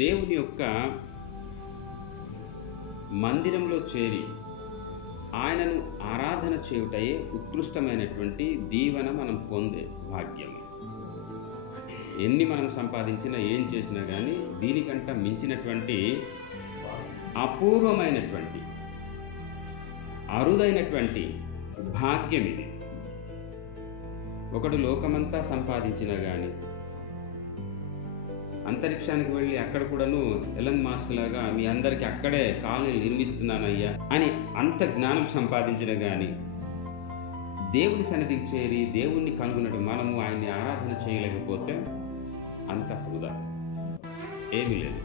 దేవుని యొక్క మందిరంలో చేరి ఆయనను ఆరాధన చేయుటయే ఉత్కృష్టమైనటువంటి దీవెన మనం పొందే భాగ్యం. ఎన్ని మనం సంపాదించినా ఏం చేసినా కానీ దీనికంట మించినటువంటి అపూర్వమైనటువంటి అరుదైనటువంటి భాగ్యం ఇది. ఒకడు లోకమంతా సంపాదించినా కానీ అంతరిక్షానికి వెళ్ళి అక్కడ కూడాను ఎలన్ మాస్క్ లాగా మీ అందరికీ అక్కడే కాలనీలు నిర్మిస్తున్నానయ్యా అని అంత జ్ఞానం సంపాదించినా కానీ దేవుని సన్నిధికి చేరి దేవుణ్ణి కనుగొన్నట్టు మనము ఆయన్ని ఆరాధన చేయలేకపోతే అంత వృధా, ఏమీ లేదు.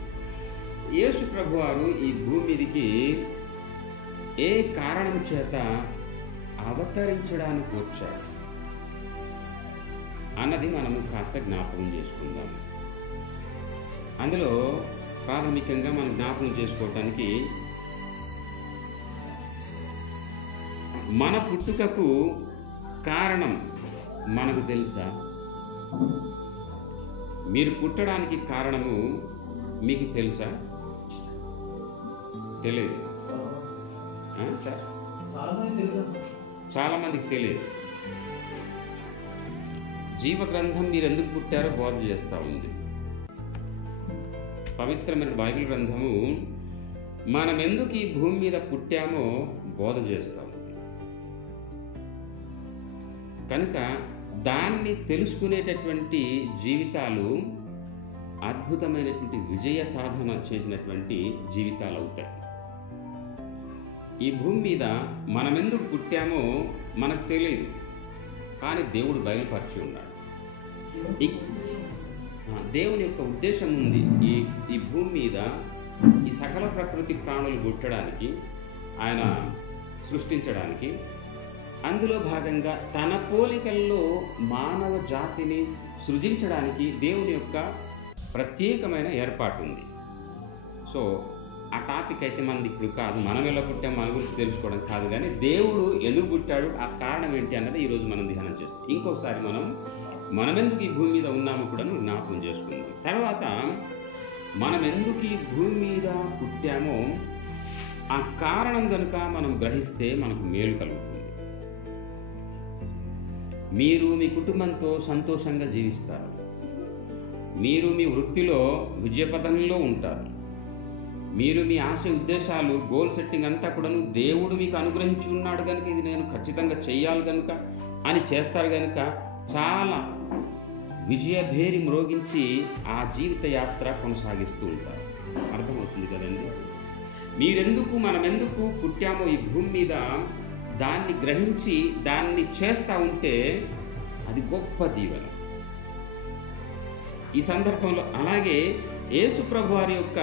యేసు ప్రభువారు ఈ భూమి మీదికి ఏ కారణం చేత అవతరించడానికి వచ్చాడు అన్నది మనము కాస్త జ్ఞాపకం చేసుకుందాం. అందులో ప్రాథమికంగా మనం జ్ఞాపకం చేసుకోవటానికి మన పుట్టుకకు కారణం మనకు తెలుసా? మీరు పుట్టడానికి కారణము మీకు తెలుసా? తెలియదు సార్, చాలామందికి తెలియదు. జీవగ్రంథం మీరు ఎందుకు పుట్టారో బోధ చేస్తూ ఉంది. పవిత్రమైన బైబిల్ గ్రంథము మనం ఎందుకు ఈ భూమి మీద పుట్టామో బోధ చేస్తూ ఉంది. కనుక దాన్ని తెలుసుకునేటటువంటి జీవితాలు అద్భుతమైనటువంటి విజయ సాధన చేసినటువంటి జీవితాలు అవుతాయి. ఈ భూమి మీద మనం ఎందుకు పుట్టామో మనకు తెలియదు, కానీ దేవుడు బయలుపరిచి ఉన్నాడు. దేవుని యొక్క ఉద్దేశం ఉంది. ఈ భూమి మీద ఈ సకల ప్రకృతి ప్రాణులు పుట్టడానికి, ఆయన సృష్టించడానికి, అందులో భాగంగా తన పోలికల్లో మానవ జాతిని సృజించడానికి దేవుని యొక్క ప్రత్యేకమైన ఏర్పాటు ఉంది. సో ఆ టాపిక్ అయితే మనది ఇప్పుడు కాదు. మనం ఎలా పుట్టాం మన గురించి తెలుసుకోవడం కాదు, కానీ దేవుడు ఎందుకు పుట్టాడు, ఆ కారణం ఏంటి అన్నది ఈరోజు మనం ధ్యానం చేస్తాం. ఇంకొకసారి మనం ఎందుకు ఈ భూమి మీద ఉన్నామో కూడా జ్ఞాపకం చేసుకుందాం. తర్వాత మనం ఎందుకు ఈ భూమి మీద పుట్టామో ఆ కారణం కనుక మనం గ్రహిస్తే మనకు మేలు కలుగుతుంది. మీరు మీ కుటుంబంతో సంతోషంగా జీవిస్తారు. మీరు మీ వృత్తిలో విజయపథంలో ఉంటారు. మీరు మీ ఆశ ఉద్దేశాలు గోల్ సెట్టింగ్ అంతా కూడాను దేవుడు మీకు అనుగ్రహించి ఉన్నాడు కనుక ఇది నేను ఖచ్చితంగా చెయ్యాలి కనుక అని చేస్తారు కనుక చాలా విజయభేరి మ్రోగించి ఆ జీవిత యాత్ర కొనసాగిస్తూ ఉంటారు. అర్థమవుతుంది కదండి? మనమెందుకు పుట్టామో ఈ భూమి మీద దాన్ని గ్రహించి దాన్ని చేస్తూ ఉంటే అది గొప్ప దీవెన. ఈ సందర్భంలో అలాగే యేసు ప్రభు వారి యొక్క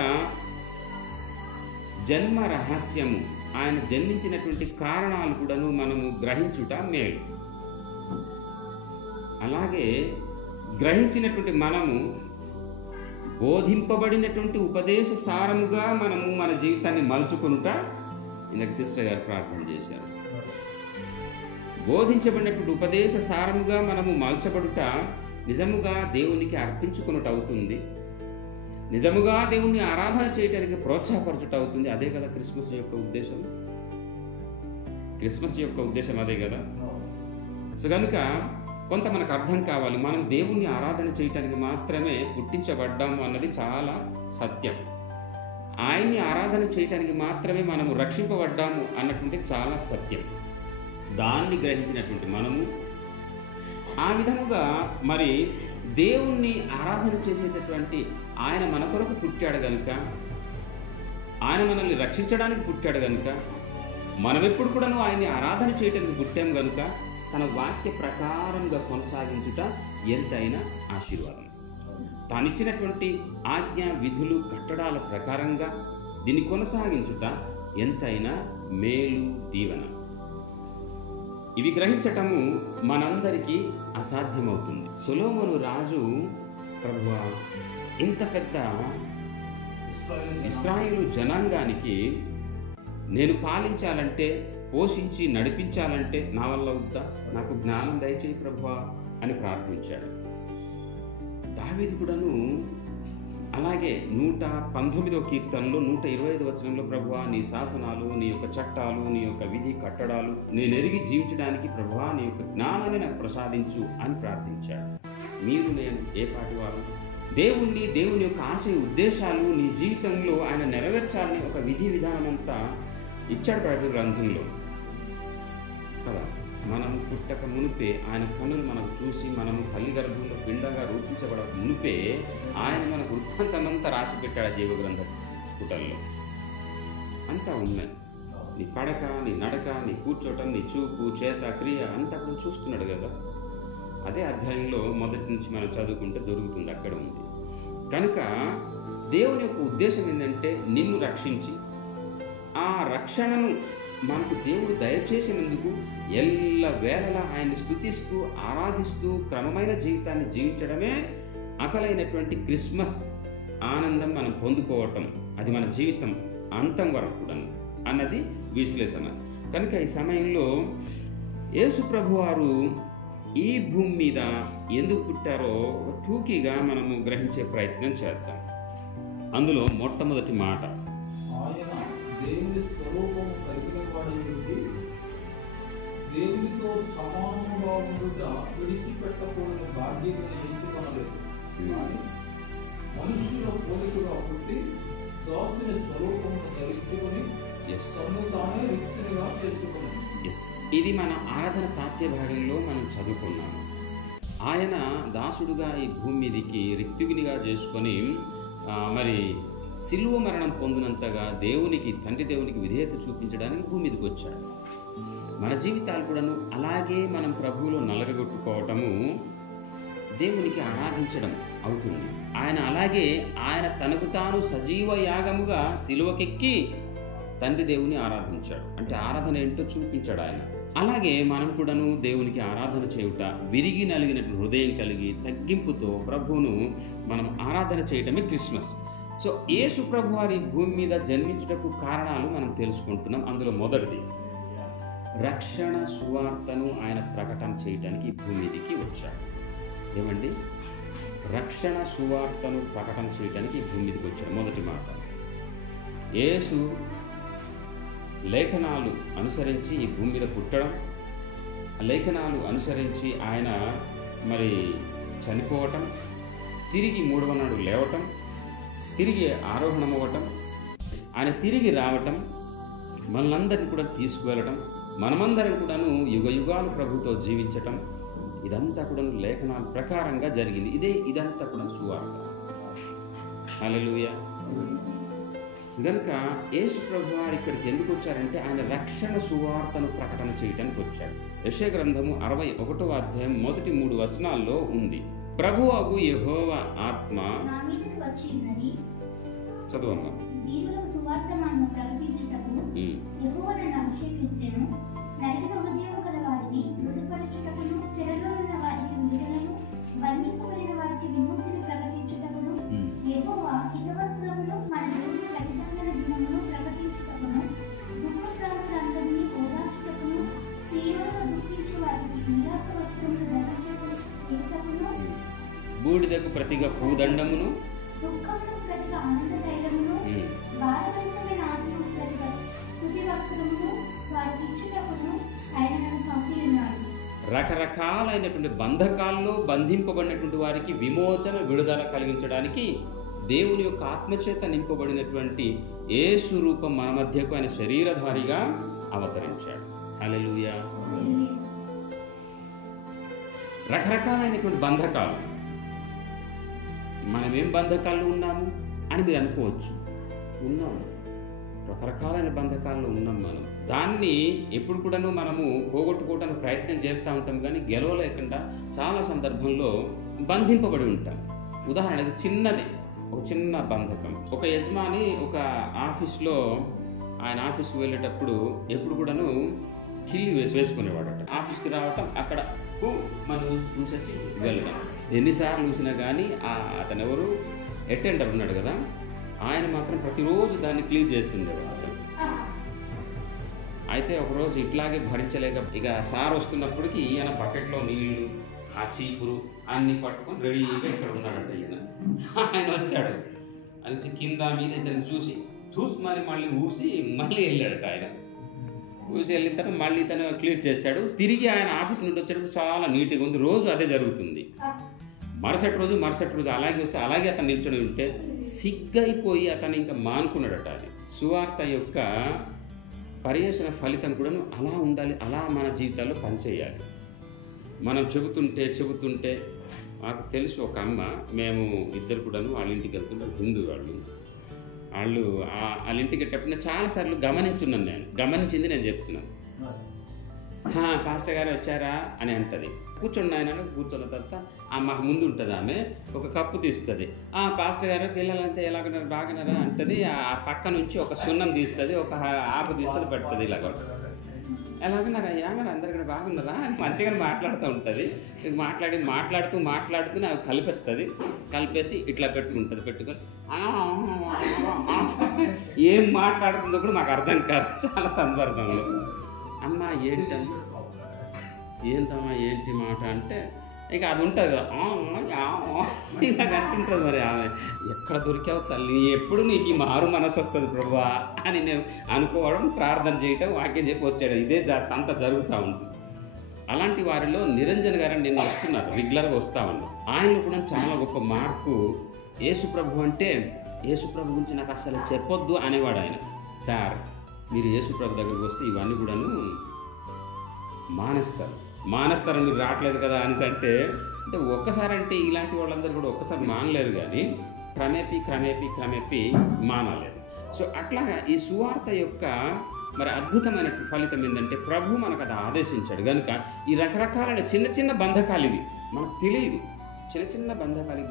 జన్మ రహస్యము, ఆయన జన్మించినటువంటి కారణాలు కూడాను మనము గ్రహించుట మేలు. అలాగే గ్రహించినటువంటి మనము బోధింపబడినటువంటి ఉపదేశ సారముగా మనము మన జీవితాన్ని మలుచుకొనుట, ఇందాక సిస్టర్ గారు ప్రార్థన చేశారు. బోధించబడినటువంటి ఉపదేశ సారముగా మనము మలచబడుట నిజముగా దేవునికి అర్పించుకున్నట్టు అవుతుంది. నిజముగా దేవుణ్ణి ఆరాధన చేయడానికి ప్రోత్సాహపరచుట అవుతుంది. అదే కదా క్రిస్మస్ యొక్క ఉద్దేశం. క్రిస్మస్ యొక్క ఉద్దేశం అదే కదా. సో కనుక కొంత మనకు అర్థం కావాలి, మనం దేవుణ్ణి ఆరాధన చేయటానికి మాత్రమే పుట్టించబడ్డాము అన్నది చాలా సత్యం. ఆయన్ని ఆరాధన చేయటానికి మాత్రమే మనము రక్షింపబడ్డాము అన్నటువంటి చాలా సత్యం. దాన్ని గ్రహించినటువంటి మనము ఆ విధముగా మరి దేవుణ్ణి ఆరాధన చేసేటటువంటి ఆయన మన కొరకు పుట్టాడు కనుక, ఆయన మనల్ని రక్షించడానికి పుట్టాడు కనుక, మనం ఎప్పుడు కూడాను ఆయన్ని ఆరాధన చేయడానికి పుట్టాం కనుక తన వాక్య ప్రకారంగా కొనసాగించుట ఎంతైనా ఆశీర్వాదం. తానిచ్చినటువంటి ఆజ్ఞ విధులు కట్టడాల ప్రకారంగా దీన్ని కొనసాగించుట ఎంతైనా మేలు దీవెన. ఇవి గ్రహించటము మనందరికీ అసాధ్యమవుతుంది. సొలొమోను రాజు ప్రభువా ఇంత పెద్ద ఇశ్రాయేలు జనాంగానికి నేను పాలించాలంటే, పోషించి నడిపించాలంటే నా వల్ల అవుద్దా? నాకు జ్ఞానం దయచేయి ప్రభువా అని ప్రార్థించాడు. దావీదు కూడాను అలాగే 119వ కీర్తనలో 125 వచనంలో ప్రభువా నీ శాసనాలు, నీ యొక్క చట్టాలు, నీ యొక్క విధి కట్టడాలు నేను ఎరిగి జీవించడానికి ప్రభువా నీ యొక్క జ్ఞానాన్ని నాకు ప్రసాదించు అని ప్రార్థించాడు. మీరు నేను ఏ పాటి వారు? దేవుని యొక్క ఆశయ ఉద్దేశాలు నీ జీవితంలో ఆయన నెరవేర్చాలని ఒక విధి విధానం అంతా ఇచ్చాడు ప్రకటన గ్రంథంలో కదా. మనం పుట్టక మునిపే ఆయన కన్నులు మనకు చూసి మనము తల్లి గర్భంలో పిండంగా రూపించబడక మునిపే ఆయన మన వృత్తాంతమంతా రాసి పెట్టాడు జీవగ్రంథ పుటల్లో. అంతా ఉన్నాయి. నీ పడక, నీ నడక, నీ కూర్చోటం, నీ చూపు, చేత, క్రియ అంతా కూడా చూస్తున్నాడు కదా. అదే అధ్యాయంలో మొదటి నుంచి మనం చదువుకుంటే దొరుకుతుంది, అక్కడ ఉంది. కనుక దేవుని యొక్క ఉద్దేశం ఏంటంటే నిన్ను రక్షించి ఆ రక్షణను మనకు దేవుడు దయచేసినందుకు ఎల్లవేళలా ఆయన్ని స్తుతిస్తూ ఆరాధిస్తూ క్రమమైన జీవితాన్ని జీవించడమే అసలైనటువంటి క్రిస్మస్ ఆనందం మనం పొందుకోవటం. అది మన జీవితం అంతం వరకు కూడా అన్నది విశ్లేషణ. కనుక ఈ సమయంలో యేసు ప్రభువారు ఈ భూమి మీద ఎందుకు పుట్టారో టూకీగా మనము గ్రహించే ప్రయత్నం చేద్దాం. అందులో మొట్టమొదటి మాట, ఆయన దేవుని స్వరూపము కలిగిన వాడై ఉండి దేవునితో సమానముగా ఉండుట విడిచిపెట్టకూడని బాధ్యతను ఎంచుకొనలేదు. కానీ మనుష్యుల పోలికగా పుట్టి దాసుని స్వరూపమును ధరించుకొని తన్ను తానే రిక్తునిగా చేసుకుని. ఇది మన ఆరాధన తాత్య భాగంలో మనం చదువుకున్నాము. ఆయన దాసుడుగా ఈ భూమి మీదికి రిక్తునిగా చేసుకొని మరి సిలువ మరణం పొందినంతగా తండ్రి దేవునికి విధేయత చూపించడానికి భూమి మీదకి వచ్చాడు. మన జీవితాలు కూడాను అలాగే మనం ప్రభువులో నలగగొట్టుకోవటము దేవునికి ఆరాధించడం అవుతుంది. ఆయన తనకు తాను సజీవ యాగముగా సిలువకెక్కి తండ్రి దేవుని ఆరాధించాడు. అంటే ఆరాధన ఏంటో చూపించాడు ఆయన. అలాగే మనం కూడాను దేవునికి ఆరాధన చేయుట, విరిగి నలిగినట్టు హృదయం కలిగి తగ్గింపుతో ప్రభువును మనం ఆరాధన చేయటమే క్రిస్మస్. సో యేసు ప్రభు వారి భూమి మీద జన్మించుటకు కారణాలు మనం తెలుసుకుంటున్నాం. అందులో మొదటిది, రక్షణ సువార్తను ఆయన ప్రకటన చేయటానికి భూమి మీదకి వచ్చాడు. ఏమండి, రక్షణ సువార్తను ప్రకటన చేయటానికి భూమి మీదకి వచ్చాడు. మొదటి మాట, యేసు లేఖనాలు అనుసరించి ఈ భూమి మీద పుట్టడం, లేఖనాలు అనుసరించి ఆయన మరి చనిపోవటం, తిరిగి మూడవ నాడు లేవటం, తిరిగి ఆరోహణం అవ్వటం, ఆయన తిరిగి రావటం, మనలందరినీ కూడా తీసుకువెళ్ళటం, మనమందరం కూడాను యుగ యుగాలు ప్రభుతో జీవించటం, ఇదంతా కూడా లేఖనాల ప్రకారంగా జరిగింది. ఇదంతా కూడా సువార్త. హల్లెలూయా. కనుక యేసు ప్రభు వారు ఇక్కడికి ఎందుకు వచ్చారంటే ఆయన రక్షణ సువార్తను ప్రకటన చేయడానికి వచ్చాడు. యెషయా గ్రంథము 61వ అధ్యాయం మొదటి 3 వచనాల్లో ఉంది, ప్రభువగు యెహోవా ఆత్మ చదువమ్మా. బూడిదకు ప్రతిగా పూదండమును, రకరకాలైనటువంటి బంధకాల్లో బంధింపబడినటువంటి వారికి విమోచన, విడుదల కలిగించడానికి దేవుని యొక్క ఆత్మచేత నింపబడినటువంటి యేసు రూపం మన మధ్యకు ఆయన శరీరధారిగా అవతరించాడు. హల్లెలూయా. రకరకాలైనటువంటి బంధకాలు, మనమేం బంధకాల్లో ఉన్నాము అని మీరు అనుకోవచ్చు. ఉన్నాము, రకరకాలైన బంధకాల్లో ఉన్నాం. మనం దాన్ని ఎప్పుడు కూడాను మనము పోగొట్టుకోవడానికి ప్రయత్నం చేస్తూ ఉంటాం, కానీ గెలవలేకుండా చాలా సందర్భంలో బంధింపబడి ఉంటాం. ఉదాహరణకి ఒక చిన్న బంధకం. ఒక యజమాని ఒక ఆఫీస్లో ఆయన ఆఫీస్కి వెళ్ళేటప్పుడు ఎప్పుడు కూడాను కిల్లి వేసుకునేవాడట. ఆఫీస్కి రావటం, అక్కడ మనం చూసేసి వెళ్ళడం. ఎన్నిసార్లు చూసినా కానీ అతను ఎవరు అటెండర్ ఉన్నాడు కదా, ఆయన మాత్రం ప్రతిరోజు దాన్ని క్లీన్ చేస్తుండేవాడు. అయితే ఒకరోజు ఇట్లాగే భరించలేక ఇక సార్ వస్తున్నప్పటికీ ఈయన బకెట్లో నీళ్లు, ఆ చీపురు అన్ని పట్టుకొని రెడీగా ఇక్కడ ఉన్నాడంట. ఆయన వచ్చాడు. అనేసి కింద మీద ఇతను చూసి మరి మళ్ళీ ఊసి మళ్ళీ వెళ్ళాడట ఆయన. ఊసి వెళ్ళిన తర్వాత మళ్ళీ తను క్లియర్ చేశాడు. తిరిగి ఆయన ఆఫీస్ నుండి వచ్చేటప్పుడు చాలా నీట్గా ఉంది. రోజు అదే జరుగుతుంది. మరుసటి రోజు అలాగే వస్తే అలాగే అతను నిల్చొని ఉంటే సిగ్గైపోయి అతను ఇంకా మానుకున్నాడట. అది సువార్త యొక్క పర్యవేక్షణ ఫలితం కూడా అలా ఉండాలి. అలా మన జీవితాల్లో పనిచేయాలి. మనం చెబుతుంటే మాకు తెలుసు ఒక అమ్మ, మేము ఇద్దరు కూడాను వాళ్ళ ఇంటికి వెళ్తుంటాం. హిందూ వాళ్ళు వాళ్ళ ఇంటికి వెళ్ళేటప్పుడు నేను చాలాసార్లు గమనించింది నేను చెప్తున్నాను. పాస్టర్ గారు వచ్చారా అని అంటది. కూర్చోండి ఆయన కూర్చున్న తర్వాత మాకు ముందు ఉంటుంది ఆమె, ఒక కప్పు తీస్తుంది. పాస్టర్ గారు పిల్లలంతా ఎలాగన్నారు బాగున్నారా అంటది. ఆ పక్క నుంచి ఒక సున్నం తీస్తుంది, ఒక ఆకు తీస్తుంది, పెడుతుంది. ఇలాగ ఎలాగన్నారా అయ్యా మరి అందరు కూడా బాగున్నారా అని మంచిగా మాట్లాడుతూ ఉంటుంది. మాట్లాడుతూ నాకు కలిపేసి ఇట్లా పెట్టుకొని ఏం మాట్లాడుతుందో కూడా మాకు అర్థం కాదు చాలా సందర్భంలో. అమ్మ ఏంటమ్మా ఏంటి మాట అంటే ఇక అది ఉంటుంది కదా, ఇలాగ అంటుంటుంది. మరి ఆమె ఎక్కడ దొరికావు తల్లి, ఎప్పుడు నీకు ఈ మారు మనసు వస్తుంది ప్రభువా అని నేను అనుకోవడం, ప్రార్థన చేయటం, వాక్యం చెప్పి వచ్చాడు. ఇదే అంతా జరుగుతూ ఉంటుంది. అలాంటి వారిలో నిరంజన్ గారు నిన్న వస్తున్నారు, రెగ్యులర్గా వస్తూ ఉన్నారు. ఆయనలో కూడా చాలా గొప్ప మార్పు. యేసుప్రభు అంటే యేసుప్రభు గురించి నాకు అసలు చెప్పొద్దు అనేవాడు ఆయన. సార్ మీరు యేసుప్రభు దగ్గరికి వస్తే ఇవన్నీ కూడాను మానేస్తారని మీరు రావట్లేదు కదా అనేసి అంటే ఒక్కసారి అంటే ఇలాంటి వాళ్ళందరూ కూడా ఒక్కసారి మానలేరు, కానీ క్రమేపీ మానలేరు. సో అట్లాగా ఈ సువార్త యొక్క మరి అద్భుతమైన ఫలితం ఏంటంటే ప్రభు మనకు అది ఆదేశించాడు కనుక ఈ రకరకాలైన చిన్న బంధకాలు ఇవి మనకు తెలియదు. చిన్న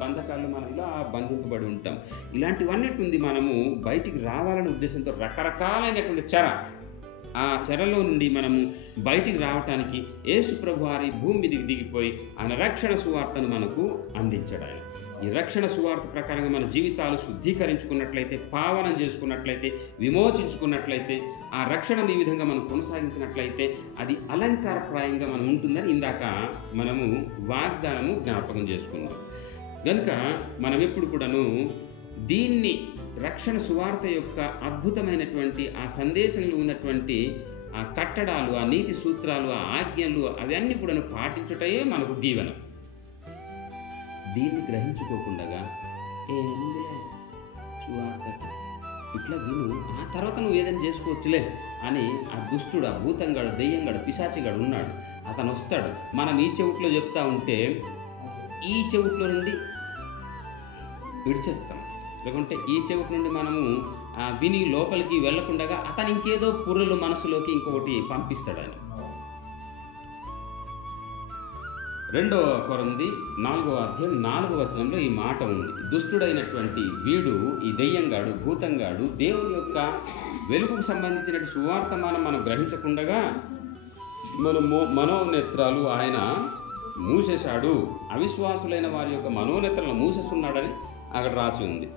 బంధకాలు మనం ఇలా బంధింపబడి ఉంటాం. ఇలాంటివన్నిటి మనము బయటికి రావాలనే ఉద్దేశంతో రకరకాలైనటువంటి ఆ చెరలో నుండి మనము బయటికి రావటానికి యేసు ప్రభు వారి భూమి మీదకి దిగిపోయి ఆయన రక్షణ సువార్తను మనకు అందించాడు. ఆయన ఈ రక్షణ సువార్త ప్రకారంగా మన జీవితాలు శుద్ధీకరించుకున్నట్లయితే, పావనం చేసుకున్నట్లయితే, విమోచించుకున్నట్లయితే, ఆ రక్షణను ఈ విధంగా మనం కొనసాగించినట్లయితే అది అలంకారప్రాయంగా మనం ఉంటుందని ఇందాక మనము వాగ్దానము జ్ఞాపకం చేసుకున్నాం. కనుక మనం ఎప్పుడు కూడాను దీన్ని రక్షణ సువార్త యొక్క అద్భుతమైనటువంటి ఆ సందేశంలో ఉన్నటువంటి ఆ కట్టడాలు, ఆ నీతి సూత్రాలు, ఆ ఆజ్ఞలు అవన్నీ కూడా పాటించుటయే మనకు దీవెన. దీన్ని గ్రహించుకోకుండా సువార్త ఇట్లా విను, ఆ తర్వాత నువ్వు ఏదైనా చేసుకోవచ్చులే అని ఆ దుష్టుడు, ఆ భూతంగాడు, దెయ్యంగాడు, పిశాచిగాడు ఉన్నాడు. అతను వస్తాడు. మనం ఈ చెవుట్లో చెప్తా ఉంటే ఈ చెవుట్లో నుండి విడిచేస్తాం, లేకుంటే ఈ చెవిటి నుండి మనము విని లోపలికి వెళ్లకుండా అతను ఇంకేదో పుర్రెలు మనసులోకి ఇంకొకటి పంపిస్తాడు. ఆయన 2 కొరింథీ 4:4 ఈ మాట ఉంది. దుష్టుడైనటువంటి వీడు, ఈ దెయ్యంగాడు, భూతంగాడు దేవుని యొక్క వెలుగుకు సంబంధించిన సువార్తమానం మనం గ్రహించకుండా మన మనోనేత్రాలు ఆయన మూసేశాడు. అవిశ్వాసులైన వారి యొక్క మనోనేత్రాలను మూసేస్తున్నాడని అక్కడ రాసి ఉంది.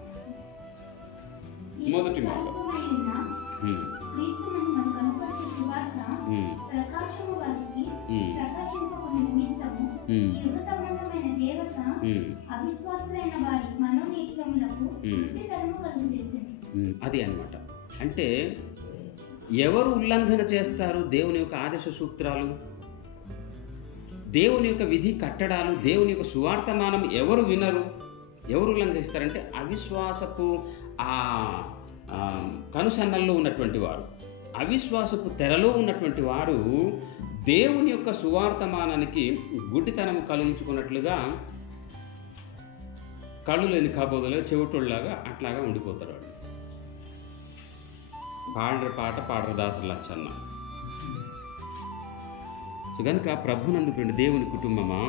మొదటి మాట అది అన్నమాట. అంటే ఎవరు ఉల్లంఘన చేస్తారు దేవుని యొక్క ఆదేశ సూత్రాలు, దేవుని యొక్క విధి కట్టడాలు, దేవుని యొక్క సువార్తమానం ఎవరు వినరు, ఎవరు ఉల్లంఘిస్తారంటే అవిశ్వాసపు ఆ కనుసన్నల్లో ఉన్నటువంటి వారు, అవిశ్వాసపు తెరలో ఉన్నటువంటి వారు దేవుని యొక్క సువార్తమానానికి గుడ్డితనము కలిగించుకున్నట్లుగా కళ్ళు లేని కాబోదలో చెవిటోళ్ళలాగా అట్లాగా ఉండిపోతారు. వాళ్ళు పాడర దాసరి లచ్చన్న. సో కనుక ప్రభునందుకు దేవుని కుటుంబమా,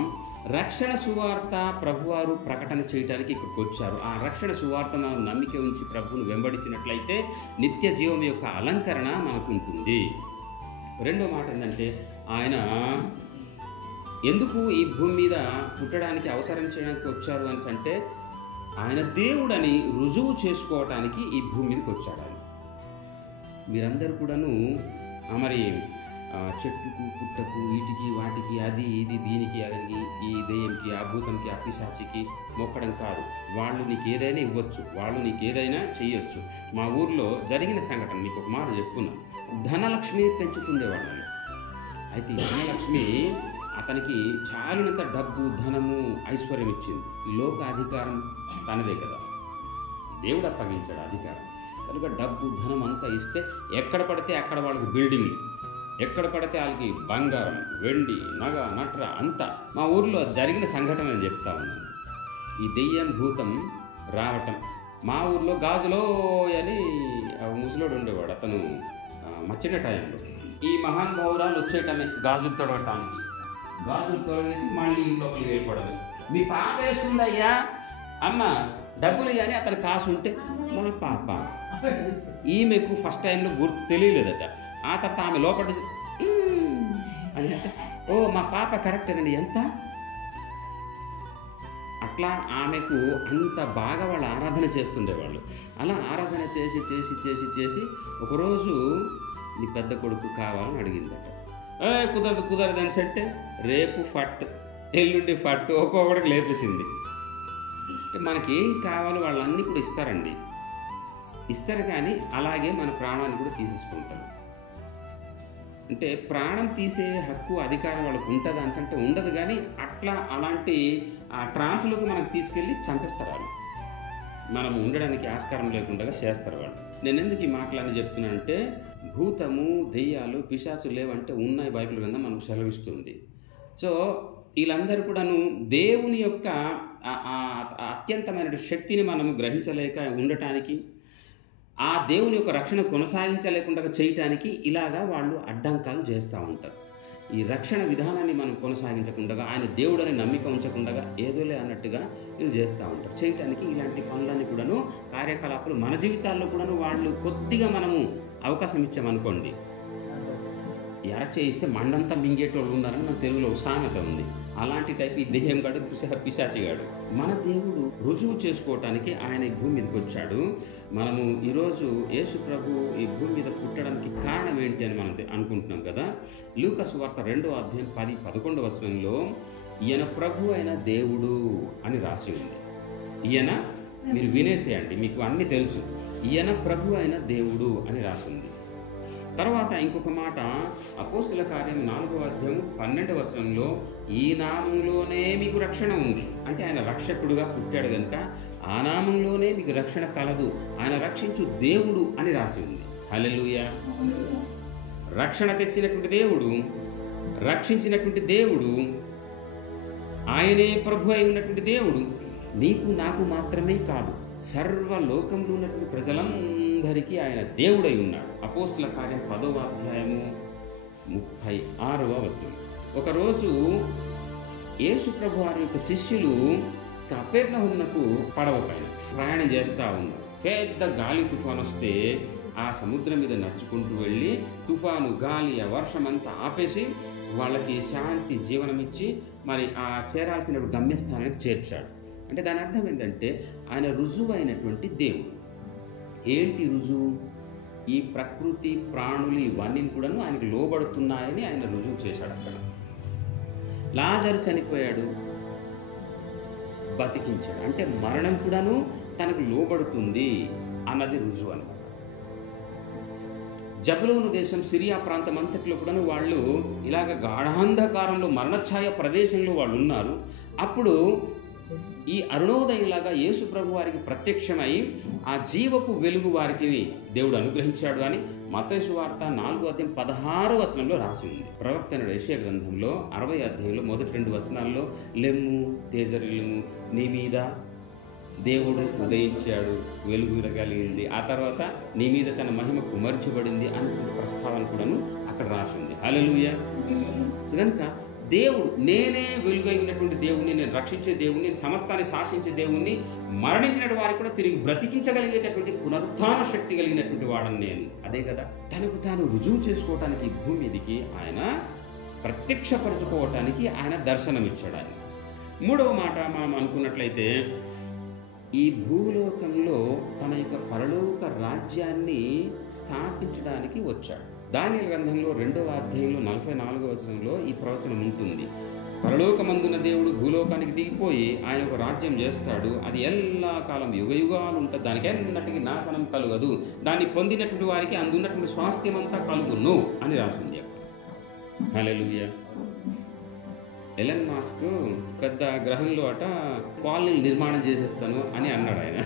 రక్షణ సువార్త ప్రభువారు ప్రకటన చేయడానికి ఇక్కడికి వచ్చారు. ఆ రక్షణ సువార్త మనం నమ్మిక ఉంచి ప్రభువును వెంబడించినట్లయితే నిత్య జీవం యొక్క అలంకరణ మనకు ఉంటుంది. 2వ మాట ఏంటంటే ఆయన ఎందుకు ఈ భూమి మీద పుట్టడానికి అవతరం చేయడానికి వచ్చారు అని అంటే ఆయన దేవుడని రుజువు చేసుకోవటానికి ఈ భూమి మీదకి వచ్చాడు. ఆయన మీరందరూ కూడాను మరి చెట్టుకు పుట్టకు వీటికి వాటికి అది ఇది దీనికి అది ఈ దెయ్యంకి ఆ భూతంకి ఆ పిశాచికి మొక్కడం కాదు. వాళ్ళు నీకు ఏదైనా ఇవ్వచ్చు, వాళ్ళు నీకు ఏదైనా చెయ్యొచ్చు. మా ఊర్లో జరిగిన సంఘటన నీకు ఒక మాట చెప్పుకున్నా. ధనలక్ష్మి పెంచుతుండేవాళ్ళు. అయితే ఈ ధనలక్ష్మి అతనికి చాలినంత డబ్బు, ధనము, ఐశ్వర్యం ఇచ్చింది. లోక అధికారం తనదే కదా, దేవుడు అప్పగించాడు అధికారం. కనుక డబ్బు, ధనం అంతా ఇస్తే ఎక్కడ పడితే అక్కడ వాళ్ళకి బిల్డింగ్లు, ఎక్కడ పడితే వాళ్ళకి బంగారం, వెండి, నగ, నట్ర అంతా. మా ఊర్లో జరిగిన సంఘటన నేను చెప్తా ఉన్నాను. ఈ దెయ్యం భూతం రావటం, మా ఊర్లో గాజులో అని ముసలోడు ఉండేవాడు. అతను మచ్చిన టైంలో ఈ మహానుభావురాలు వచ్చేయటమే గాజులు తొడగటానికి. గాజులు తొలగేసి మళ్ళీ ఇంట్లోకి వెళ్ళిపోవడమే. మీ పాప వేస్తుందయ్యా, అమ్మ డబ్బులు కానీ అతను కాసు ఉంటే మా పాప. ఈమెకు ఫస్ట్ టైంలో గుర్తు తెలియలేదట. ఆ తర్వాత ఆమె లోపల అని అంటే, ఓ మా పాప కరెక్టేనండి, ఎంత అట్లా ఆమెకు అంత బాగా వాళ్ళు ఆరాధన చేస్తుండేవాళ్ళు. అలా ఆరాధన చేసి చేసి చేసి చేసి ఒకరోజు నీ పెద్ద కొడుకు కావాలని అడిగిందట. కుదరదు కుదరదు అని అంటే రేపు ఫట్, ఎల్లుండి ఫట్, ఒక్కొక్కడికి లేపేసింది. మనకి ఏం కావాలో వాళ్ళన్నీ కూడా ఇస్తారండి, ఇస్తారు. కానీ అలాగే మన ప్రాణాన్ని కూడా తీసేసుకుంటారు. అంటే ప్రాణం తీసే హక్కు, అధికారం వాళ్ళకు ఉంటుందా అని అంటే ఉండదు. కానీ అట్లా అలాంటి ఆ ట్రాన్స్లోకి మనకు తీసుకెళ్ళి చంపేస్తారు వాళ్ళు. మనం ఉండడానికి ఆస్కారం లేకుండా చేస్తారు వాళ్ళు. నేను ఎందుకు ఈ మాటలని చెప్తున్నానంటే, భూతము, దెయ్యాలు, పిశాచులు లేవంటే ఉన్నాయి, బైబిల్ గ్రంథం మనకు సెలవిస్తుంది. సో వీళ్ళందరూ కూడాను దేవుని యొక్క అత్యంతమైన శక్తిని మనము గ్రహించలేక ఉండటానికి, ఆ దేవుని యొక్క రక్షణ కొనసాగించలేకుండా చేయటానికి ఇలాగా వాళ్ళు అడ్డంకాలు చేస్తూ ఉంటారు. ఈ రక్షణ విధానాన్ని మనం కొనసాగించకుండా, ఆయన దేవుడని నమ్మిక ఉంచకుండా ఏదోలే అన్నట్టుగా వీళ్ళు చేస్తూ ఉంటారు. చేయటానికి ఇలాంటి పనులన్నీ కూడాను, కార్యకలాపాలు మన జీవితాల్లో కూడాను వాళ్ళు కొద్దిగా మనము అవకాశం ఇచ్చామనుకోండి, ఎర చేయిస్తే మండంతా మింగేటోళ్ళు ఉన్నారని మన తెలుగులో సామెత ఉంది. అలాంటి టైప్ ఈ దెయ్యం గాడు, పిశాచిగాడు. మన దేవుడు రుజువు చేసుకోవటానికి ఆయన ఈ భూమి మీదకి వచ్చాడు. మనము ఈరోజు యేసు ప్రభు ఈ భూమి మీద పుట్టడానికి కారణం ఏంటి అని మనం అనుకుంటున్నాం కదా. లూకా సువార్త 2వ అధ్యాయం 10-11 వచనంలో ఈయన ప్రభు అయిన దేవుడు అని రాసి ఉంది. ఈయన, మీరు వినేసేయండి, మీకు అన్నీ తెలుసు, ఈయన ప్రభు అయిన దేవుడు అని రాసి ఉంది. తర్వాత ఇంకొక మాట, అపోస్తుల కార్యం 4వ అధ్యాయం 12వ వచనంలో ఈ నామంలోనే మీకు రక్షణ ఉంది. అంటే ఆయన రక్షకుడుగా పుట్టాడు కనుక ఆ నామంలోనే మీకు రక్షణ కలదు, ఆయన రక్షించు దేవుడు అని రాసి ఉంది. హల్లెలూయా. రక్షణ తెచ్చినటువంటి దేవుడు, రక్షించినటువంటి దేవుడు, ఆయనే ప్రభు అయి ఉన్నటువంటి దేవుడు నీకు నాకు మాత్రమే కాదు, సర్వలోకంలో ఉన్నటువంటి ప్రజలందరికీ ఆయన దేవుడై ఉన్నాడు. అపోస్తుల కార్యం 10వ అధ్యాయము 36వ వచనం. ఒకరోజు యేసు ప్రభు వారి యొక్క శిష్యులు కపెర్నహూమునకు పడవ పైన ప్రయాణం చేస్తూ ఉన్నారు. పెద్ద గాలి తుఫాను వస్తే ఆ సముద్రం మీద నడుచుకుంటూ వెళ్ళి తుఫాను, గాలి, ఆ వర్షం అంతా ఆపేసి వాళ్ళకి శాంతి జీవనం ఇచ్చి మరి ఆ చేరాల్సిన గమ్యస్థానానికి చేర్చాడు. అంటే దాని అర్థం ఏంటంటే ఆయన రుజువు అయినటువంటి దేవుడు. ఏంటి రుజువు? ఈ ప్రకృతి, ప్రాణులు ఇవన్నీ కూడాను ఆయనకు లోబడుతున్నాయని ఆయన రుజువు చేశాడు. అక్కడ లాజరు చనిపోయాడు, బతికించాడు. అంటే మరణం కూడాను తనకు లోబడుతుంది అన్నది రుజువు అన్నమాట. జబులూను దేశం, సిరియా ప్రాంతం అంతట్లో కూడాను వాళ్ళు ఇలాగ గాఢాంధకారంలో, మరణఛాయ ప్రదేశంలో వాళ్ళు ఉన్నారు. అప్పుడు ఈ అరుణోదయంలాగా యేసు ప్రభు వారికి ప్రత్యక్షమై ఆ జీవపు వెలుగు వారికి దేవుడు అనుగ్రహించాడు అని మత్తయి సువార్త 4వ అధ్యాయం 16వ వచనంలో రాసి ఉంది. ప్రవక్త అయిన యెషయా గ్రంథంలో 60వ అధ్యాయంలో మొదటి 2 వచనాల్లో లెమ్ము తేజరిల్లుము, నీ మీద దేవుడు ఉదయించాడు, వెలుగు విరగలిగింది, ఆ తర్వాత నీ మీద తన మహిమ కుమర్చబడింది అనే ప్రస్తావన కూడాను అక్కడ రాసి ఉంది. హల్లెలూయా. కనుక దేవుడు, నేనే వెలుగై ఉన్నటువంటి దేవుణ్ణి, నేను రక్షించే దేవుణ్ణి, నేను సమస్తాన్ని శాసించే దేవుణ్ణి, మరణించిన వారికి కూడా తిరిగి బ్రతికించగలిగేటటువంటి పునరుత్థాన శక్తి కలిగినటువంటి వాడని నేను. అదే కదా తనకు తాను రుజువు చేసుకోవటానికి ఈ భూమి మీదకి ఆయన ప్రత్యక్షపరచుకోవటానికి ఆయన దర్శనమిచ్చాడు. ఆయన 3వ మాట మనం అనుకున్నట్లయితే ఈ భూలోకంలో తన యొక్క పరలోక రాజ్యాన్ని స్థాపించడానికి వచ్చాడు. దానియేలు గ్రంథంలో 2వ అధ్యాయంలో 44వ వచనంలో ఈ ప్రవచనం ఉంటుంది. పరలోకమందున దేవుడు భూలోకానికి దిగిపోయి ఆయన ఒక రాజ్యం చేస్తాడు. అది ఎల్లా కాలం యుగయుగాలు ఉంటుంది. దానికి ఎన్నటికీ నాశనం కలుగదు. దాన్ని పొందినటువంటి వారికి అందున్నటువంటి స్వాస్థ్యం అంతా కలుగును అని రాసింది. హల్లెలూయా. ఎలన్ మాస్క్ పెద్ద గ్రహంలో కాలనీలు నిర్మాణం చేసేస్తాను అని అన్నాడు ఆయన.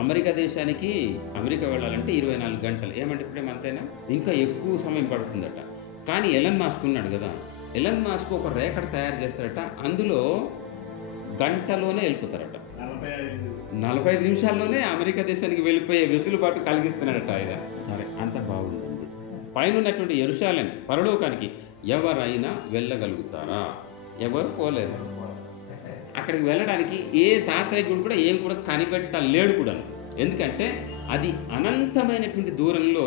అమెరికా దేశానికి అమెరికా వెళ్ళాలంటే 24 గంటలు, ఏమంటే ఇప్పుడేమంతైనా ఇంకా ఎక్కువ సమయం పడుతుందట. కానీ ఎలన్ మాస్క్ ఉన్నాడు కదా, ఎలన్ మాస్క్ ఒక రేఖ తయారు చేస్తాడట, అందులో గంటలోనే వెళ్ళిపోతారట. 45 నిమిషాల్లోనే అమెరికా దేశానికి వెళ్ళిపోయే వెసులుబాటు కలిగిస్తున్నాడట ఆయన. సరే, అంత బాగుందండి. పైన ఉన్నటువంటి యెరూషలేము పరలోకానికి ఎవరైనా వెళ్ళగలుగుతారా? ఎవరు పోలేరు. అక్కడికి వెళ్ళడానికి ఏ శాస్త్రజ్ఞుడు కూడా ఏం కూడా కనిపెట్టలేడు కూడా. ఎందుకంటే అది అనంతమైనటువంటి దూరంలో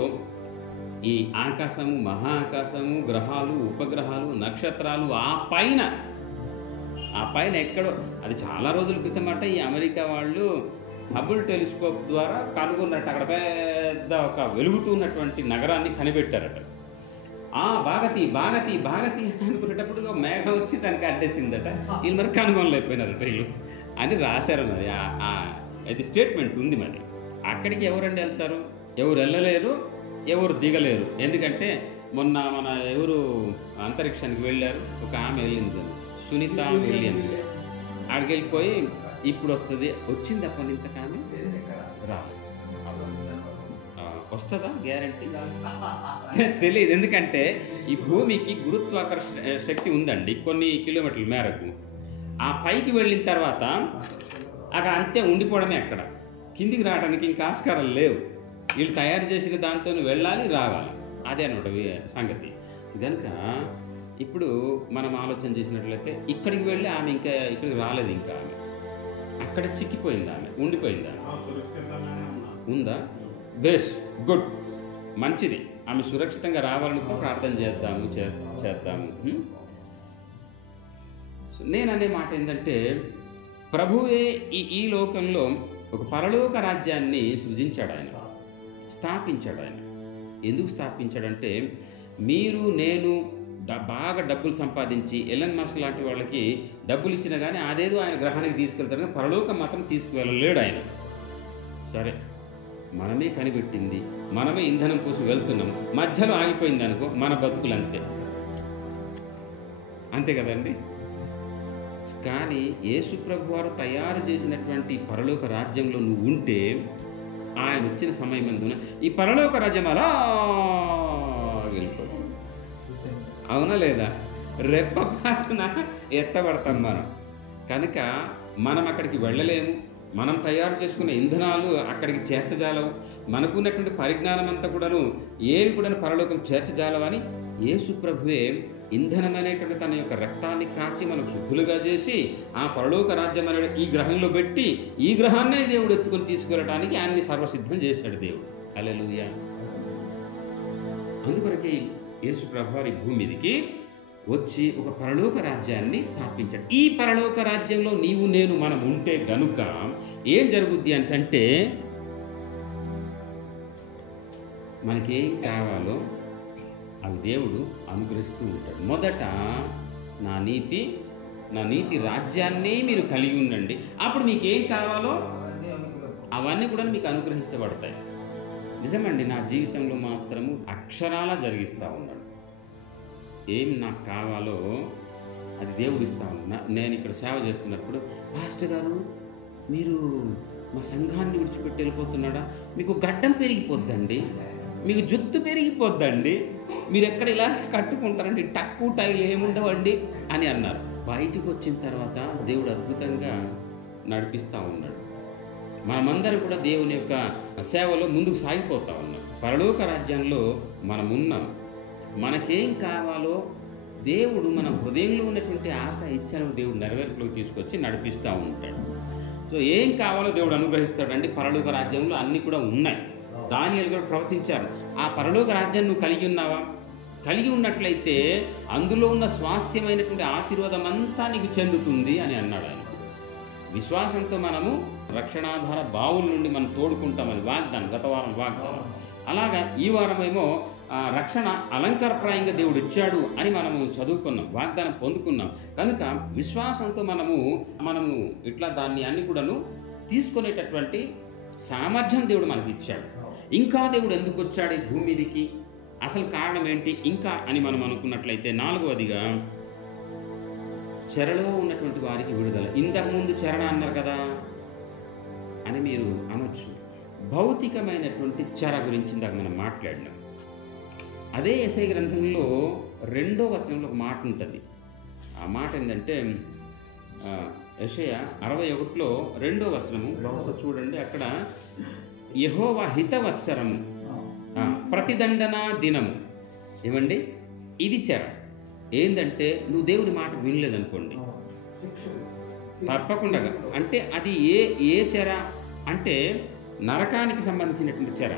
ఈ ఆకాశము, మహా ఆకాశము, గ్రహాలు, ఉపగ్రహాలు, నక్షత్రాలు, ఆ పైన ఎక్కడో, అది చాలా రోజుల క్రితం ఈ అమెరికా వాళ్ళు హబుల్ టెలిస్కోప్ ద్వారా కనుగొన్నట్టు అక్కడ పెద్ద ఒక వెలుగుతున్నటువంటి నగరాన్ని కనిపెట్టారట. బాగతి బాగతి బాగతి అనుకునేటప్పుడు మేఘం వచ్చి దానికి అడ్డేసిందట. వీళ్ళు మరి కనుగొనలేకపోయినారట వీళ్ళు అని రాశారు. మరి అది స్టేట్మెంట్ ఉంది. మరి అక్కడికి ఎవరండి వెళ్తారు? ఎవరు వెళ్ళలేరు, ఎవరు దిగలేరు. ఎందుకంటే మొన్న మన ఎవరు అంతరిక్షానికి వెళ్ళారు, ఒక ఆమె వెళ్ళింది, సునీత విలియమ్స్. ఆడికి వెళ్ళిపోయి ఇప్పుడు వస్తుంది, వచ్చింది అప్పటి ఇంతకామె రాదు. వస్తుందా? గ్యారంటీ తెలియదు. ఎందుకంటే ఈ భూమికి గురుత్వాకర్షణ శక్తి ఉందండి కొన్ని కిలోమీటర్ల మేరకు. ఆ పైకి వెళ్ళిన తర్వాత అక్కడ అంతే ఉండిపోవడమే. అక్కడ కిందికి రావడానికి ఇంకా ఆస్కారాలు లేవు. వీళ్ళు తయారు చేసిన దాంతో వెళ్ళాలి, రావాలి. అదే అన్నమాట సంగతి. కనుక ఇప్పుడు మనం ఆలోచన చేసినట్లయితే ఇక్కడికి వెళ్ళి ఆమె ఇంకా ఇక్కడికి రాలేదు. ఇంకా ఆమె అక్కడ చిక్కిపోయింది, ఆమె ఉండిపోయింది. ఉందా? బెస్ట్, గుడ్, మంచిది. ఆమె సురక్షితంగా రావాలని ప్రార్థన చేద్దాము. నేననే మాట ఏంటంటే, ప్రభువే ఈ లోకంలో ఒక పరలోక రాజ్యాన్ని సృజించాడు, ఆయన స్థాపించాడు. ఆయన ఎందుకు స్థాపించాడంటే, మీరు నేను బాగా డబ్బులు సంపాదించి ఎలన్ మస్క్ లాంటి వాళ్ళకి డబ్బులు ఇచ్చినా కానీ అదేదో ఆయన గ్రహానికి తీసుకెళ్తాడు, పరలోకం మాత్రం తీసుకువెళ్ళలేడు ఆయన. సరే, మనమే కనిపెట్టింది, మనమే ఇంధనం పోసి వెళ్తున్నాం, మధ్యలో ఆగిపోయింది అనుకో, మన బతుకులు అంతే కదండి. కానీ యేసు ప్రభు వారు తయారు చేసినటువంటి పరలోక రాజ్యంలో నువ్వు ఉంటే, ఆయన వచ్చిన సమయం అందున ఈ పరలోక రాజ్యం అలా వెళ్ళిపోతుంది. అవునా లేదా? రెప్పపాటున ఎత్తబడతాం మనం. కనుక మనం అక్కడికి వెళ్ళలేము. మనం తయారు చేసుకున్న ఇంధనాలు అక్కడికి చేర్చజాలవు. మనకున్నటువంటి పరిజ్ఞానం అంతా కూడాను ఏవి కూడా పరలోకం చేర్చజాలవని యేసు ప్రభువే ఇంధనం అనేటువంటి తన యొక్క రక్తాన్ని కాచి మనకు శుద్ధులుగా చేసి ఆ పరలోక రాజ్యం అనే ఈ గ్రహంలో పెట్టి ఈ గ్రహాన్నే దేవుడు ఎత్తుకొని తీసుకెళ్ళడానికి ఆయన్ని సర్వసిద్ధం చేశాడు దేవుడు. హల్లెలూయా. అందుకొరకే యేసు ప్రభు వారి భూమి మీదకి వచ్చి ఒక పరలోక రాజ్యాన్ని స్థాపించాడు. ఈ పరలోక రాజ్యంలో నీవు నేను మనం ఉంటే గనుక ఏం జరుగుద్ది అని అంటే, మనకేం కావాలో అవి దేవుడు అనుగ్రహిస్తూ ఉంటాడు. మొదట నా నీతి రాజ్యాన్ని మీరు కలిగి ఉండండి. అప్పుడు మీకు ఏం కావాలో అవన్నీ కూడా మీకు అనుగ్రహించబడతాయి. నిజమండి, నా జీవితంలో మాత్రము అక్షరాలా జరిగిస్తూ ఉన్నాడు. ఏం నాకు కావాలో అది దేవుడు ఇస్తా ఉన్నా. నేను ఇక్కడ సేవ చేస్తున్నప్పుడు, పాస్టర్ గారు మీరు మా సంఘాన్ని విడిచిపెట్టి వెళ్ళిపోతున్నాడా? మీకు గడ్డం పెరిగిపోద్దండి, మీకు జుత్తు పెరిగిపోద్దండి, మీరు ఎక్కడ ఇలా కట్టుకుంటారండి, టక్కు టైలు ఏముండవండి అని అన్నారు. బయటికి వచ్చిన తర్వాత దేవుడు అద్భుతంగా నడిపిస్తూ ఉన్నాడు. మనమందరం కూడా దేవుని యొక్క సేవలో ముందుకు సాగిపోతూ ఉన్నాం. పరలోక రాజ్యంలో మనం ఉన్నాం. మనకేం కావాలో దేవుడు మన హృదయంలో ఉన్నటువంటి ఆశ ఇచ్ఛను దేవుడు నెరవేర్పులోకి తీసుకొచ్చి నడిపిస్తూ ఉంటాడు. సో ఏం కావాలో దేవుడు అనుగ్రహిస్తాడండి. పరలోక రాజ్యంలో అన్నీ కూడా ఉన్నాయి. దానియేలు కూడా ప్రవచించారు. ఆ పరలోక రాజ్యాన్ని నువ్వు కలిగి ఉన్నావా? కలిగి ఉన్నట్లయితే అందులో ఉన్న స్వాస్థ్యమైనటువంటి ఆశీర్వాదం అంతా నీకు చెందుతుంది అని అన్నాడు ఆయన. విశ్వాసంతో మనము రక్షణాధార బావుల నుండి మనం తోడుకుంటామని వాగ్దానం, గత వారం వాగ్దానం. అలాగా ఈ వారమేమో రక్షణ అలంకారప్రాయంగా దేవుడు ఇచ్చాడు అని మనము చదువుకున్నాం, వాగ్దానం పొందుకున్నాం. కనుక విశ్వాసంతో మనము ఇట్లా దాన్ని అన్ని కూడాను తీసుకునేటటువంటి సామర్థ్యం దేవుడు మనకి ఇచ్చాడు. ఇంకా దేవుడు ఎందుకు వచ్చాడు ఈ భూమి మీదికి, అసలు కారణం ఏంటి ఇంకా అని మనం అనుకున్నట్లయితే, 4వదిగా చెరలో ఉన్నటువంటి వారికి విడుదల. ఇంతకుముందు చెరణ అన్నారు కదా అని మీరు అనొచ్చు. భౌతికమైనటువంటి చెర గురించి ఇందాక మనం మాట్లాడినాం. అదే యెషయా గ్రంథంలో 2వ వచనంలో ఒక మాట ఉంటుంది. ఆ మాట ఏంటంటే యెషయా 61లో 2వ వచనము బహుశా చూడండి. అక్కడ యెహోవా హితవత్సరము ప్రతిదండన దినము. ఏమండి ఇది చెర. ఏంటంటే నువ్వు దేవుని మాట వినలేదనుకోండి, తప్పకుండా అంటే అది ఏ చెర అంటే నరకానికి సంబంధించినటువంటి చెర.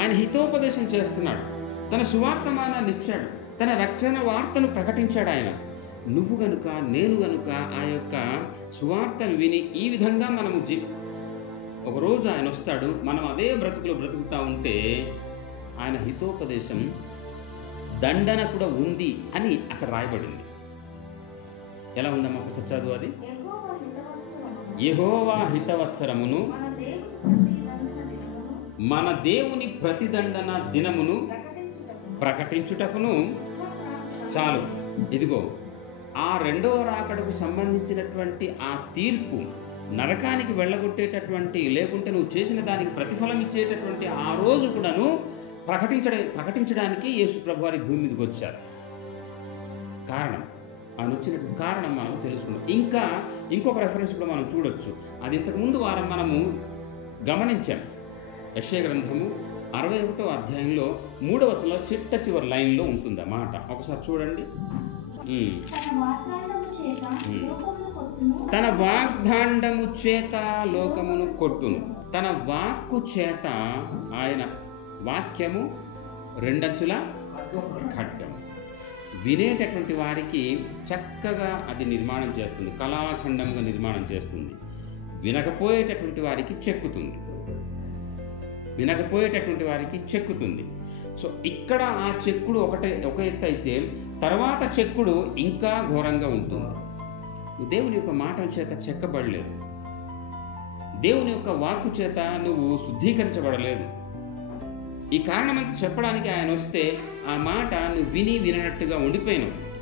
ఆయన హితోపదేశం చేస్తున్నాడు, తన సువార్తమానాన్ని ఇచ్చాడు, తన రక్షణ వార్తను ప్రకటించాడు ఆయన. నువ్వు గనుక నేను గనుక ఆ యొక్క సువార్తను విని ఈ విధంగా మనము ఒకరోజు ఆయన వస్తాడు, మనం అదే బ్రతుకుతూ ఉంటే ఆయన హితోపదేశం దండన కూడా ఉంది అని అక్కడ రాయబడింది. ఎలా ఉందమ్మా ఒకసారి చదువు అది. యెహోవా హితవత్సరమును మన దేవుని ప్రతిదండన దినమును ప్రకటించుటకును చాలు. ఇదిగో ఆ 2వ రాకడకు సంబంధించినటువంటి ఆ తీర్పు, నరకానికి వెళ్ళగొట్టేటటువంటి, లేకుంటే నువ్వు చేసిన దానికి ప్రతిఫలం ఇచ్చేటటువంటి ఆ రోజు కూడాను ప్రకటించడానికి యేసు ప్రభువారి భూమి మీదకి వచ్చారు. కారణం, ఆయన వచ్చిన కారణం మనం తెలుసుకున్నాం. ఇంకా ఇంకొక రెఫరెన్స్ కూడా మనం చూడొచ్చు. అది ఇంతకుముందు వారం మనము గమనించాం. యెషయా గ్రంథము 61వ అధ్యాయంలో 3వ వచనంలో చిట్ట చివరి లైన్లో ఉంటుంది ఆ మాట. ఒకసారి చూడండి. తన వాగ్దాండము చేత లోకమును కొట్టును. తన వాక్కు చేత ఆయన వాక్యము 2 అంచుల ఖడ్గము. వినేటటువంటి వారికి చక్కగా అది నిర్మాణం చేస్తుంది, కళాఖండంగా నిర్మాణం చేస్తుంది. వినకపోయేటటువంటి వారికి చెక్కుతుంది. సో ఇక్కడ ఆ చెక్కుడు ఒక ఎత్తు అయితే, తర్వాత చెక్కుడు ఇంకా ఘోరంగా ఉంటుంది. దేవుని యొక్క మాటల చేత చెక్కబడలేదు, దేవుని యొక్క వాక్కు చేత నువ్వు శుద్ధీకరించబడలేదు. ఈ కారణమంతా చెప్పడానికి ఆయన వస్తే ఆ మాట నువ్వు వినట్టుగా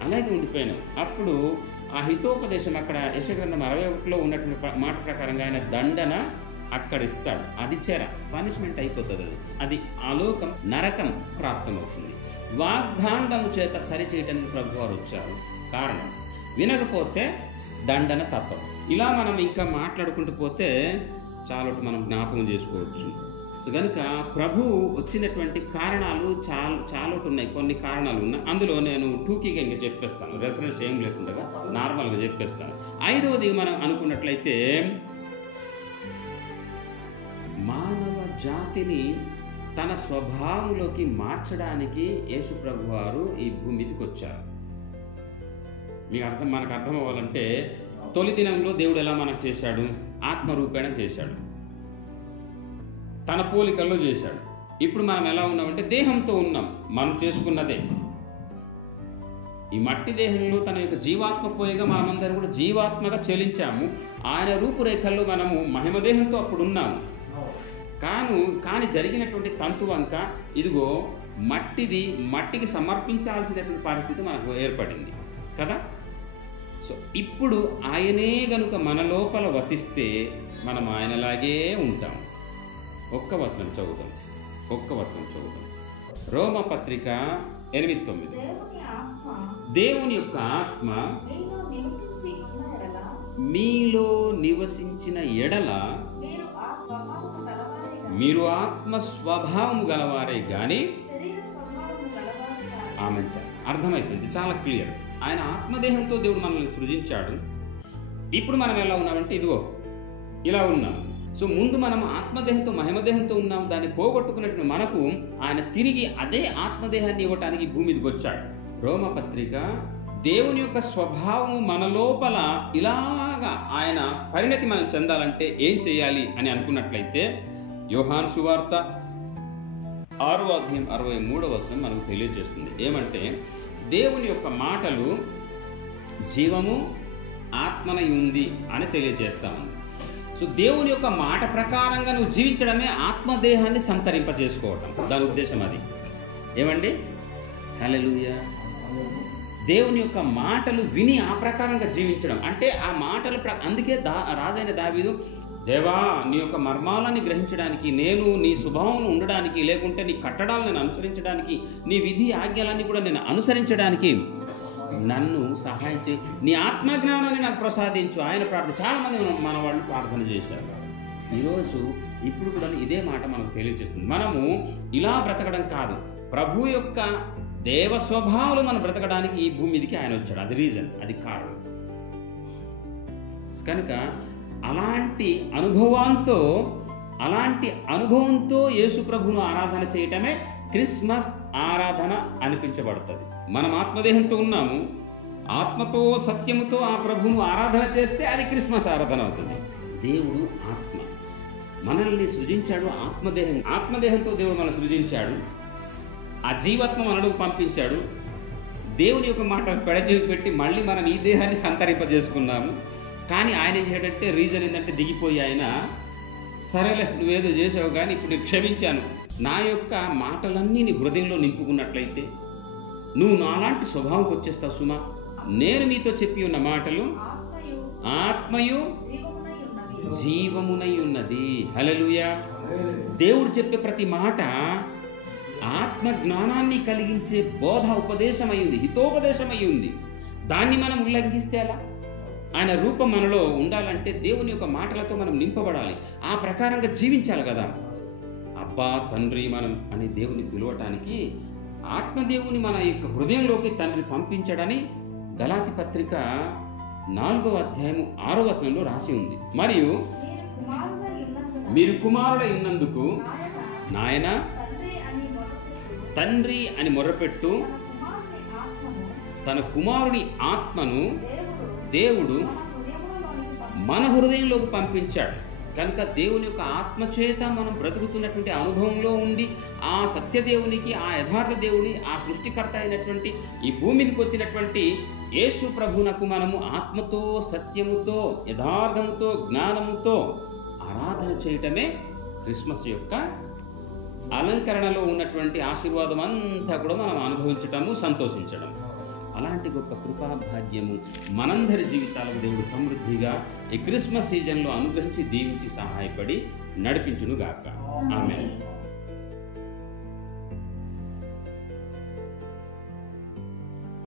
అలాగే ఉండిపోయినావు. అప్పుడు ఆ హితోపదేశం అక్కడ యెషయా గ్రంథం 61లో ఉన్నటువంటి మాట ప్రకారంగా ఆయన దండన అక్కడ ఇస్తాడు. అది చెర, పనిష్మెంట్ అయిపోతుంది. అది ఆలోకం, నరకం ప్రాప్తమవుతుంది. వాగ్దాండము చేత సరిచేయటానికి ప్రభువారు వచ్చారు. కారణం, వినకపోతే దండన తప్పదు. ఇలా మనం ఇంకా మాట్లాడుకుంటూ పోతే చాలా మనం జ్ఞాపకం చేసుకోవచ్చు. సో కనుక ప్రభువు వచ్చినటువంటి కారణాలు చాలా ఉన్నాయి, కొన్ని కారణాలు ఉన్నాయి. అందులో నేను టూకీగా ఇంకా చెప్పేస్తాను, రెఫరెన్స్ ఏం లేకుండా నార్మల్గా చెప్పేస్తాను. 5వది మనం అనుకున్నట్లయితే మానవ జాతిని తన స్వభావంలోకి మార్చడానికి యేసు ప్రభు వారు ఈ భూమి మీదకి వచ్చారు. మనకు అర్థం అవ్వాలంటే, తొలి దినంలో దేవుడు ఎలా మనకు చేశాడు? ఆత్మరూపేణ చేశాడు, తన పోలికల్లో చేశాడు. ఇప్పుడు మనం ఎలా ఉన్నామంటే దేహంతో ఉన్నాం. మనం చేసుకున్నదే ఈ మట్టి దేహంలో తన యొక్క జీవాత్మ పోయేగా మనమందరం కూడా జీవాత్మగా చెలించాము. ఆయన రూపురేఖల్లో మనము మహిమదేహంతో అప్పుడు ఉన్నాము. కానీ జరిగినటువంటి తంతు వంక ఇదిగో మట్టికి సమర్పించాల్సినటువంటి పరిస్థితి మనకు ఏర్పడింది కదా. సో ఇప్పుడు ఆయనే గనుక మన లోపల వసిస్తే మనం ఆయనలాగే ఉంటాం. ఒక్క వచనం చదువుతాం. రోమపత్రిక 8:9. దేవుని యొక్క ఆత్మ మీలో నివసించిన ఎడల మీరు ఆత్మ స్వభావము గలవారే గాని ఆమె అర్థమైపోయింది, చాలా క్లియర్. ఆయన ఆత్మదేహంతో దేవుడు మనల్ని సృజించాడు. ఇప్పుడు మనం ఎలా ఉన్నామంటే ఇదిగో ఇలా ఉన్నాం. సో ముందు మనం ఆత్మదేహంతో మహిమదేహంతో ఉన్నాం. దాన్ని పోగొట్టుకున్నట్టు మనకు ఆయన తిరిగి అదే ఆత్మదేహాన్ని ఇవ్వటానికి భూమి మీదకి వచ్చాడు. రోమపత్రిక దేవుని యొక్క స్వభావము మన లోపల ఇలాగా ఆయన పరిణతి మనం చెందాలంటే ఏం చేయాలి అని అనుకున్నట్లయితే యోహాను సువార్త 6వ అధ్యాయం 63వ వచనం మనకు తెలియజేస్తుంది. ఏమంటే దేవుని యొక్క మాటలు జీవము ఆత్మనై ఉంది అని తెలియజేస్తా ఉంది. సో దేవుని యొక్క మాట ప్రకారంగా నువ్వు జీవించడమే ఆత్మదేహాన్ని సంతరింపజేసుకోవటం, దాని ఉద్దేశం అది. ఏమండి? హల్లెలూయా. దేవుని యొక్క మాటలు విని ఆ ప్రకారంగా జీవించడం అంటే ఆ మాటలు అందుకే రాజైన దావీదు, దేవా నీ యొక్క మర్మాలని గ్రహించడానికి, నేను నీ స్వభావం ఉండడానికి, లేకుంటే నీ కట్టడాలను నేను అనుసరించడానికి, నీ విధి ఆజ్ఞలన్నీ కూడా నేను అనుసరించడానికి నన్ను సహాయం చేయి, నీ ఆత్మజ్ఞానాన్ని నాకు ప్రసాదించు. ఆయన ప్రార్థన చాలామంది మన వాళ్ళు ప్రార్థన చేశారు. ఈరోజు ఇప్పుడు కూడా ఇదే మాట మనకు తెలియజేస్తుంది. మనము ఇలా బ్రతకడం కాదు, ప్రభు యొక్క దేవ స్వభావాలు మనం బ్రతకడానికి ఈ భూమి మీదకి ఆయన వచ్చాడు. అది రీజన్, అది కారణం. కనుక అలాంటి అనుభవంతో యేసు ప్రభువును ఆరాధన చేయటమే క్రిస్మస్ ఆరాధన అనిపించబడుతుంది. మనం ఆత్మదేహంతో ఉన్నాము, ఆత్మతో సత్యముతో ఆ ప్రభువును ఆరాధన చేస్తే అది క్రిస్మస్ ఆరాధన అవుతుంది. దేవుడు ఆత్మ, మనల్ని సృజించాడు. ఆత్మదేహంతో దేవుడు మనల్ని సృజించాడు. ఆ జీవాత్మ మనకు పంపించాడు. దేవుని యొక్క మాట పెడచెవి పెట్టి మళ్ళీ మనం ఈ దేహాన్ని సంతరింపజేసుకున్నాము. కానీ ఆయన ఏం చేయడంటే రీజన్ ఏంటంటే దిగిపోయి ఆయన, సరేలే నువ్వేదో చేసావు కానీ ఇప్పుడు నేను క్షమించాను, నా యొక్క మాటలన్నీ నీ హృదయంలో నింపుకున్నట్లయితే నువ్వు నాలాంటి స్వభావంకి వచ్చేస్తావు సుమా. నేను మీతో చెప్పి ఉన్న మాటలు ఆత్మయు జీవమునై ఉన్నది. హల్లెలూయా. దేవుడు చెప్పే ప్రతి మాట ఆత్మ జ్ఞానాన్ని కలిగించే బోధ ఉపదేశమై ఉంది, హితోపదేశమై ఉంది. దాన్ని మనం ఉల్లంఘిస్తే ఎలా? ఆయన రూపం మనలో ఉండాలంటే దేవుని యొక్క మాటలతో మనం నింపబడాలి, ఆ ప్రకారంగా జీవించాలి కదా. అబ్బా తండ్రి మనం అని దేవుని పిలవటానికి ఆత్మదేవుని మన యొక్క హృదయంలోకి తండ్రి పంపించడని గలాతీ పత్రిక 4వ అధ్యాయము 6వ వచనంలో రాసి ఉంది. మరియు మీరు కుమారుడై ఉన్నందుకు నాయన తండ్రి అని మొర్రపెట్టు, తన కుమారుని ఆత్మను దేవుడు మన హృదయంలోకి పంపించాడు. కనుక దేవుని యొక్క ఆత్మచేత మనం బ్రతుకుతున్నటువంటి అనుభవంలో ఉండి ఆ సత్యదేవునికి, ఆ యథార్థ దేవుని, ఆ సృష్టికర్త అయినటువంటి ఈ భూమికి వచ్చినటువంటి యేసు ప్రభువునకు మనము ఆత్మతో, సత్యముతో, యథార్థముతో, జ్ఞానముతో ఆరాధన చేయటమే క్రిస్మస్ యొక్క అలంకరణలో ఉన్నటువంటి ఆశీర్వాదం అంతా కూడా మనం అనుభవించటము, సంతోషించడం. అలాంటి గొప్ప కృపాభాగ్యము మనందరి జీవితాలకు దేవుడు సమృద్ధిగా ఈ క్రిస్మస్ సీజన్లో అనుగ్రహించి దీవించి సహాయపడి నడిపించునుగాక. ఆమేన్.